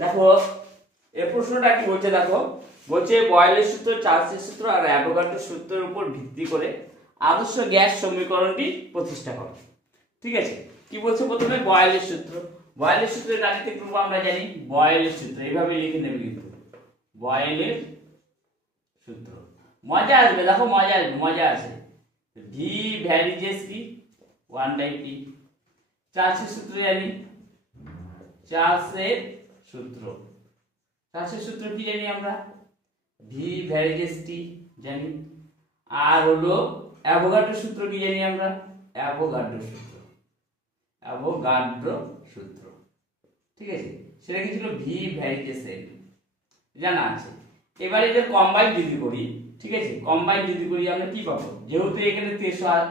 দেখো এই প্রশ্নটা কি বলছে, দেখো বলছে বয়েলের সূত্র, চার্লসের সূত্র আর অ্যাভোগাড্রোর সূত্রের উপর ভিত্তি করে আদর্শ গ্যাস সমীকরণটি প্রতিষ্ঠা করো। ঠিক আছে, কি বলছে প্রথমে বয়েলের সূত্র। বয়েলের সূত্রের গাণিতিক রূপ আমরা জানি, বয়েলের সূত্র এইভাবে লিখে নেবে কিন্তু, বয়েলের সূত্র। মজা আসবে, দেখো মজা আসবে, মজা আছে। ভি ভ্যারিজেস কি 1/T। চার্লসের সূত্র জানি, চার্লসের সূত্র, চার্লসের সূত্র কি জানি আমরা, ভি ভ্যারিজেস টি জানি। আর হলো অ্যাভোগাড্রো সূত্র কি জানি আমরা, অ্যাভোগাড্রো সূত্র, অ্যাভোগাড্রো সূত্র। ঠিক আছে, সেটা কি ছিল, ভি ভ্যারিজেস এন জানা আছে। এবারে এদের কম্বাইন যদি করি, ঠিক আছে, কম্বাইন যদি করি আমরা কি পাবো, যেহেতু এখানে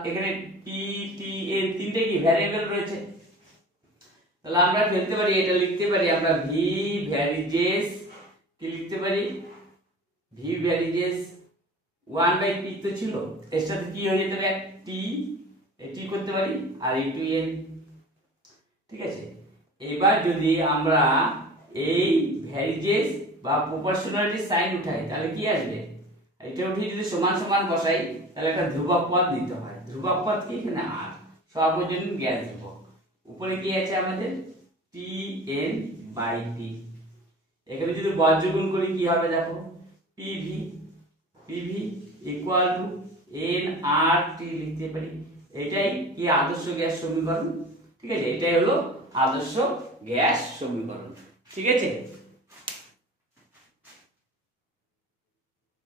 এখানে টি টি এর তিনটে কি ভ্যারিয়েবল রয়েছে, তাহলে আমরা ফেলতে পারি, এটা লিখতে পারি আমরা ভি ভ্যারিজেস কি লিখতে পারি, ভি ভ্যারিজেস 1/P তো ছিল, এর সাথে কি হয়ে যেতে পারে টি, এটি করতে পারি আর ইনটু এন। ঠিক আছে, এবার যদি আমরা এই ভ্যারিজেস বা প্রপোর্শনালিটি সাইন উঠাই তাহলে কি আসবে, এটা উঠিয়ে যদি সমান সমান বসাই তাহলে একটা ধ্রুবক পদ দিতে হয়। ধ্রুবক পদ কি এখানে আর সর্বজনীন গ্যাস ধ্রুবক। উপরে কি আছে আমাদের Tn/T। এখানে যদি বজ্রগুণ করি কি হবে দেখো, PV, PV equal to nRT লিখতে পারি। এটাই কি আদর্শ গ্যাস সমীকরণ। ঠিক আছে, এটাই হলো আদর্শ গ্যাস সমীকরণ। ঠিক আছে।